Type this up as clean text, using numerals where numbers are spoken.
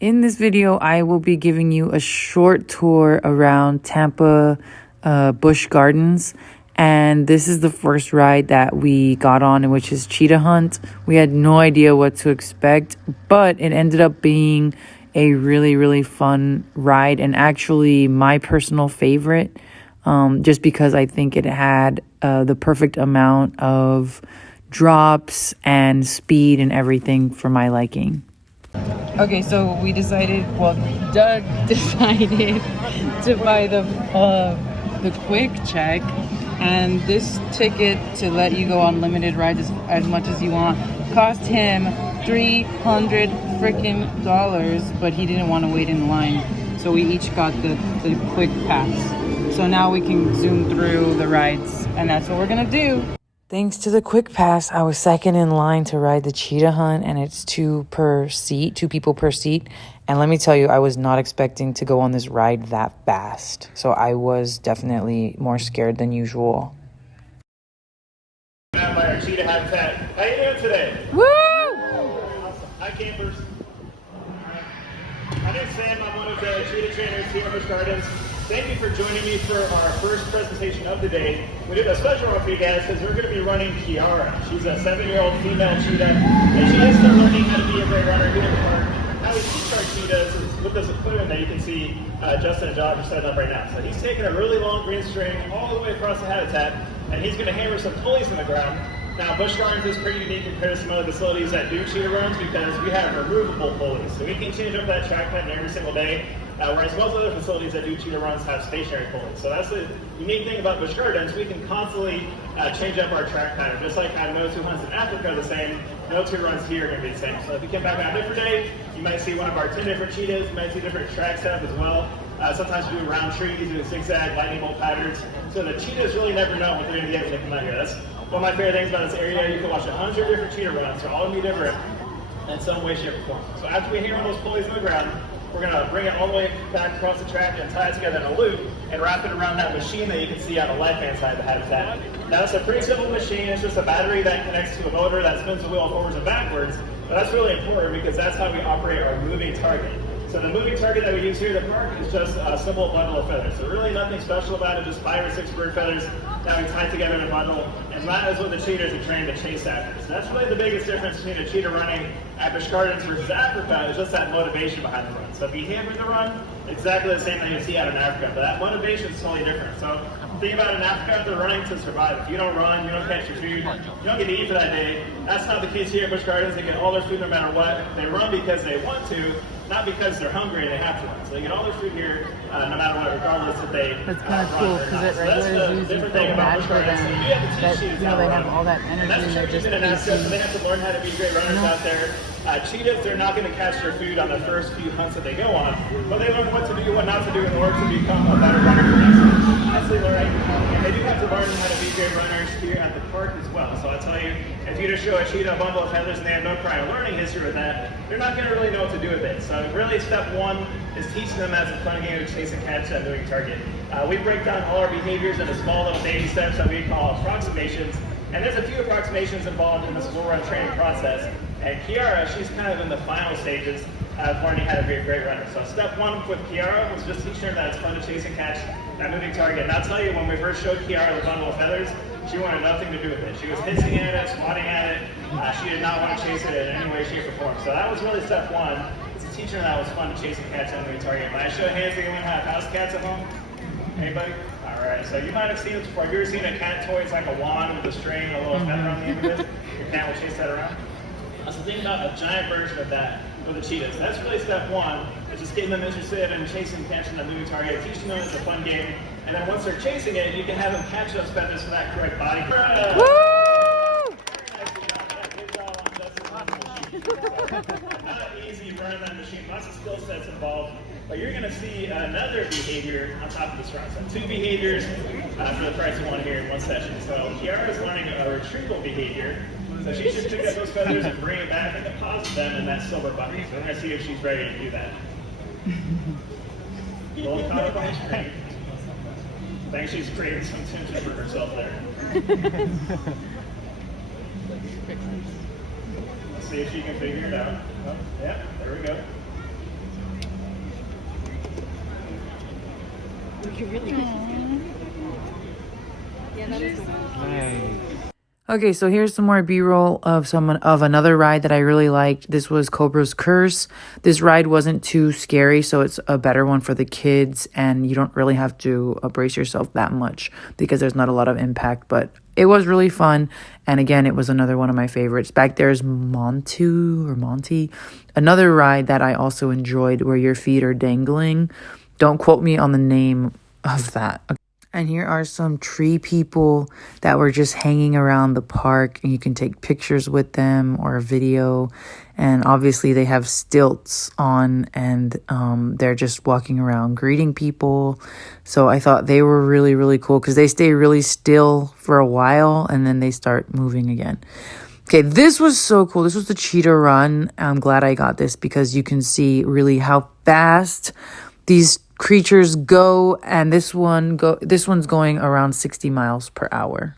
In this video, I will be giving you a short tour around Tampa Busch Gardens. And this is the first ride that we got on, which is Cheetah Hunt. We had no idea what to expect, but it ended up being a really, really fun ride and actually my personal favorite, just because I think it had the perfect amount of drops and speed and everything for my liking. Okay, so we decided, well, Doug decided to buy the quick check, and this ticket to let you go on limited rides as much as you want cost him $300 freaking dollars, but he didn't want to wait in line, so we each got the quick pass. So now we can zoom through the rides, and that's what we're gonna do. Thanks to the quick pass, I was second in line to ride the Cheetah Hunt, and it's two people per seat. And let me tell you, I was not expecting to go on this ride that fast. So I was definitely more scared than usual. By our Cheetah Habitat. How you doing today? Woo! Awesome. Hi, campers. My name's Sam. I'm one of the cheetah trainers here at Busch Gardens. Thank you for joining me for our first presentation of the day. We did a special one for you guys because we're going to be running Kiara. She's a 7-year-old female cheetah, and she is still learning how to be a great runner here in the park. How we teach our cheetahs is with this equipment that you can see Justin and Josh are setting up right now. So he's taking a really long green string all the way across the habitat, and he's going to hammer some pulleys in the ground. Now, Busch Gardens is pretty unique compared to some other facilities that do cheetah runs because we have removable pulleys. So we can change up that track pattern every single day. Whereas most other facilities that do cheetah runs have stationary pulleys. So that's the unique thing about Busch Gardens. We can constantly change up our track pattern. Just like how no two hunts in Africa are the same, no two runs here are going to be the same. So if you come back on a different day, you might see one of our 10 different cheetahs. You might see different track setup as well. Sometimes we do round trees, do zigzag, lightning bolt patterns. So the cheetahs really never know what they're going to get when they come out here. That's one of my favorite things about this area. You can watch 100 different cheetah runs. They're all going to be different in some way, shape, or form. So after we hammer those pulleys in the ground, we're going to bring it all the way back across the track and tie it together in a loop and wrap it around that machine that you can see on the left-hand side of the habitat. Now, it's a pretty simple machine. It's just a battery that connects to a motor that spins the wheel forwards and backwards. But that's really important because that's how we operate our moving target. So the moving target that we use here at the park is just a simple bundle of feathers. So really nothing special about it, just 5 or 6 bird feathers that we tie together in a bundle. And that is what the cheetahs are trained to chase after. So that's really the biggest difference between a cheetah running at Busch Gardens versus Africa is just that motivation behind the run. So if you hammer the run, exactly the same thing you see out in Africa, but that motivation is totally different. So think about in Africa, they're running to survive. If you don't run, you don't catch your food, you don't get to eat for that day. That's not the case here at Busch Gardens. They get all their food no matter what. They run because they want to, not because they're hungry and they have to run. So they get all their food here no matter what, regardless if they That's kind of cool because it regularly is usually so bad for them that they have all that energy and they're just so they have to learn how to be great runners out there. Cheetahs, they're not going to catch their food on the first few hunts that they go on, but they learn what to do, what not to do in order to become a better runner. Constantly learning, and they do have to learn how to be great runners here at the park as well. So I'll tell you, if you just show a cheetah a bundle of feathers and they have no prior learning history with that, they're not going to really know what to do with it. So really, step one is teaching them as a fun game to chase and catch that moving target. We break down all our behaviors into small little baby steps that we call approximations. And there's a few approximations involved in this full run training process. And Kiara, she's kind of in the final stages of learning how to be a great runner. So step one with Kiara was just teaching her that it's fun to chase and catch that moving target. And I'll tell you, when we first showed Kiara the bundle of feathers, she wanted nothing to do with it. She was hissing at it, swatting at it. She did not want to chase it in any way, shape, or form. So that was really step one, is to teach her that it was fun to chase and catch that moving target. When I show hands, anyone have house cats at home? Anybody? All right, so you might have seen this before. Have you ever seen a cat toy? It's like a wand with a string and a little feather on the end of it. Your cat will chase that around. So think about a giant version of that for the cheetahs. That's really step one, is just getting them interested in chasing and catching that moving target, teaching them it's a fun game, and then once they're chasing it, you can have them catch those feathers for that correct body. Woo! Good job on Justin. Not easy running that machine. Lots of skill sets involved. But you're going to see another behavior on top of this run. So 2 behaviors for the price of 1 here in 1 session. So Kiara is learning a retrieval behavior. So she should pick up those feathers and bring it back and deposit them in that silver bucket. So we're going to see if she's ready to do that. A little caught up on the screen. I think she's creating some tension for herself there. Let's see if she can figure it out. Oh, yeah, there we go. Okay, so here's some more B-roll of another ride that I really liked. This was Cobra's Curse. This ride wasn't too scary, so it's a better one for the kids, and you don't really have to brace yourself that much because there's not a lot of impact, but it was really fun. And again, it was another one of my favorites. Back there is Monty, another ride that I also enjoyed where your feet are dangling. Don't quote me on the name of that. And here are some tree people that were just hanging around the park, and you can take pictures with them or a video. And obviously they have stilts on, and they're just walking around greeting people. So I thought they were really, really cool because they stay really still for a while and then they start moving again. Okay, this was so cool. This was the Cheetah Run. I'm glad I got this because you can see really how fast these creatures go, and this one's going around 60 miles per hour.